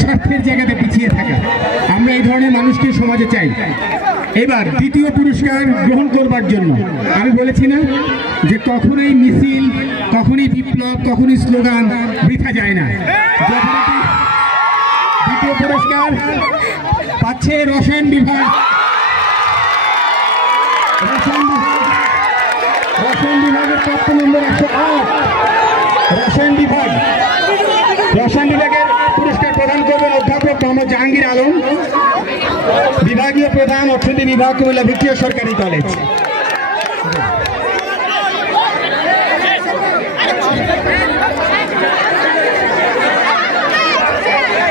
স্বার্থের জায়গাতে পিছিয়ে থাকা, আমরা এই ধরনের মানুষকে সমাজে চাই। এবার দ্বিতীয় পুরস্কার গ্রহণ করবার জন্য আমি বলেছি না যে কখনোই মিছিল, কখনোই বিপ্লব, কখনোই স্লোগান বৃথা যায় না। দ্বিতীয় পুরস্কার পাচ্ছে রসায়ন বিভাগ। রসায়ন বিভাগের প্রাপ্ত নম্বর 108। রসায়ন বিভাগের পুরস্কার প্রদান করবেন অধ্যাপক মোহাম্মদ জাহাঙ্গীর আলম, বিভাগীয় প্রধান, অর্থনীতি বিভাগ, কুমিল্লা ভিক্টোরিয়া সরকারি কলেজ।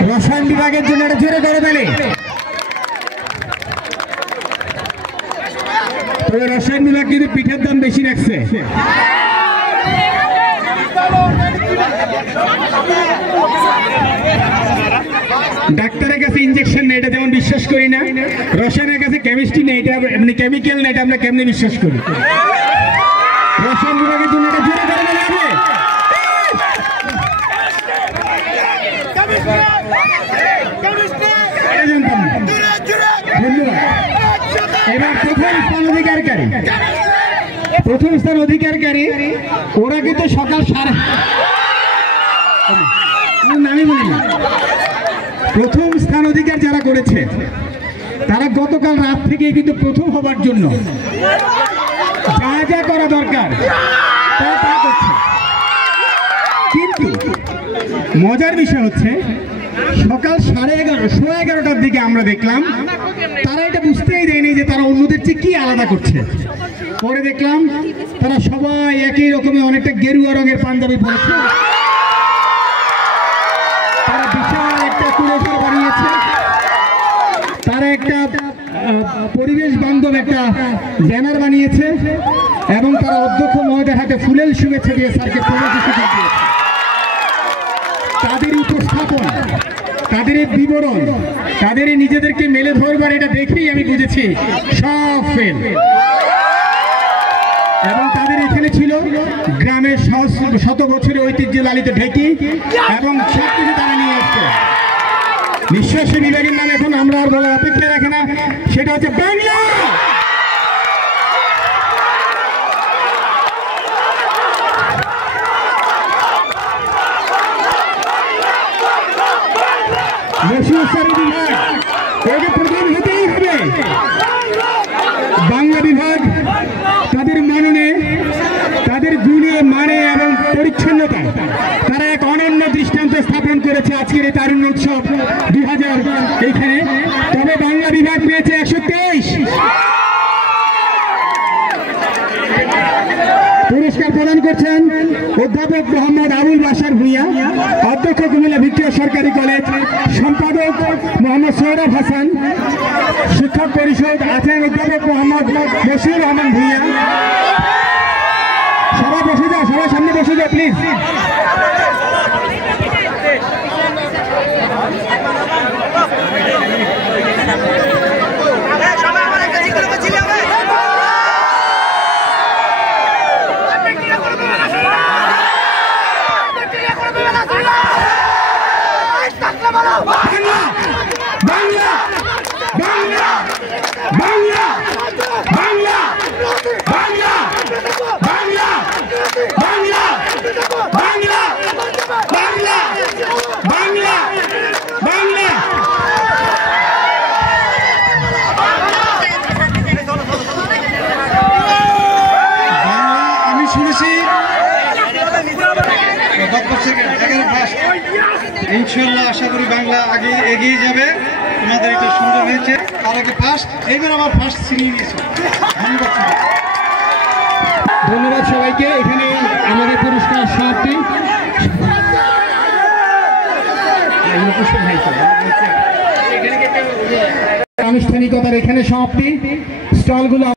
রসায়ন বিভাগের জন্য একটা জোরে করে পেলে, তবে রসায়ন বিভাগ কিন্তু পিঠের দাম বেশি রাখছে। ডাক্তারের কাছে ইনজেকশন নেই, এটা যেমন বিশ্বাস করি না, রসায়নের কাছে কেমিস্ট্রি নেই, এটা মানে কেমিক্যাল নেই, এটা আমরা কেমনি বিশ্বাস করি। রসায়ন বিভাগের জন্য এটা জোরে করে বলা হবে। ধন্যবাদ। এবার প্রথম স্থান অধিকারী ওরা কিন্তু সকাল নামই বলি না, প্রথম স্থান অধিকার যারা করেছে তারা গতকাল রাত থেকে কিন্তু প্রথম হবার জন্য যা যা করা দরকার তা করছে। কিন্তু মজার বিষয় হচ্ছে সকাল 11:30টার দিকে আমরা দেখলাম তারা এটা বুঝতেই দেয়নি যে তারা অন্যদের চেয়ে কি আলাদা করছে। পরে দেখলাম তারা সবাই একই রকমের অনেকটা গেরুয়া রঙের পাঞ্জাবি পরেছে, তারা বিশাল একটা কুড়েঘর বানিয়েছে, তারা একটা পরিবেশ বান্ধব একটা ব্যানার বানিয়েছে এবং তারা অধ্যক্ষ মহোদয়ের হাতে ফুলেল শুভেচ্ছা দিয়ে স্যারকে দিয়েছে। তাদের উপস্থাপন, তাদের বিবরণ, তাদের নিজেদেরকে মেলে ধরবার এটা দেখেই আমি বুঝেছি সব ফেল। এবং তাদের এখানে ছিল গ্রামের শত বছরের ঐতিহ্য লালিত ঢেকি এবং সব কিছু তারা নিয়ে আসছে। নিঃশ্বাস বিভাগের নাম এখন আমরা আর বলার অপেক্ষা রাখে না, সেটা হচ্ছে বাংলা। প্রধান হতেই হবে বাংলা বিভাগ। তাদের মাননে, তাদের গুণে, মানে এবং পরিচ্ছন্নতা তারা এক অনন্য দৃষ্টান্ত স্থাপন করেছে আজকের এই তারুণ্য উৎসব 2000 এইখানে। তবে বাংলা বিভাগ পেয়েছে 123 পুরস্কার প্রদান করছেন অধ্যাপক মোহাম্মদ আবুল বাশার ভূঁইয়া, অধ্যক্ষ কুমিল্লা ভিক্টোরিয়া সরকারি কলেজ, সম্পাদক মোহাম্মদ সৌরভ হাসান, শিক্ষক পরিষদ আছেন অধ্যাপক মোহাম্মদ বশির রহমান ভূঁইয়া। সবাই বসে যাও, সবাই সামনে বসে যাও প্লিজ। আমি শুনেছি ইনশাল্লাহ, আশা করি বাংলা আগে এগিয়ে যাবে। তোমাদের এটা সুন্দর হয়েছে, তার আগে ফার্স্ট, এইবার আমার ফার্স্ট ছিনিয়ে নিয়েছে। ধন্যবাদ সবাইকে। এখানে আমাদের পুরস্কার সমাপ্তি। আনুষ্ঠানিকতার এখানে সমাপ্তি। স্টলগুলো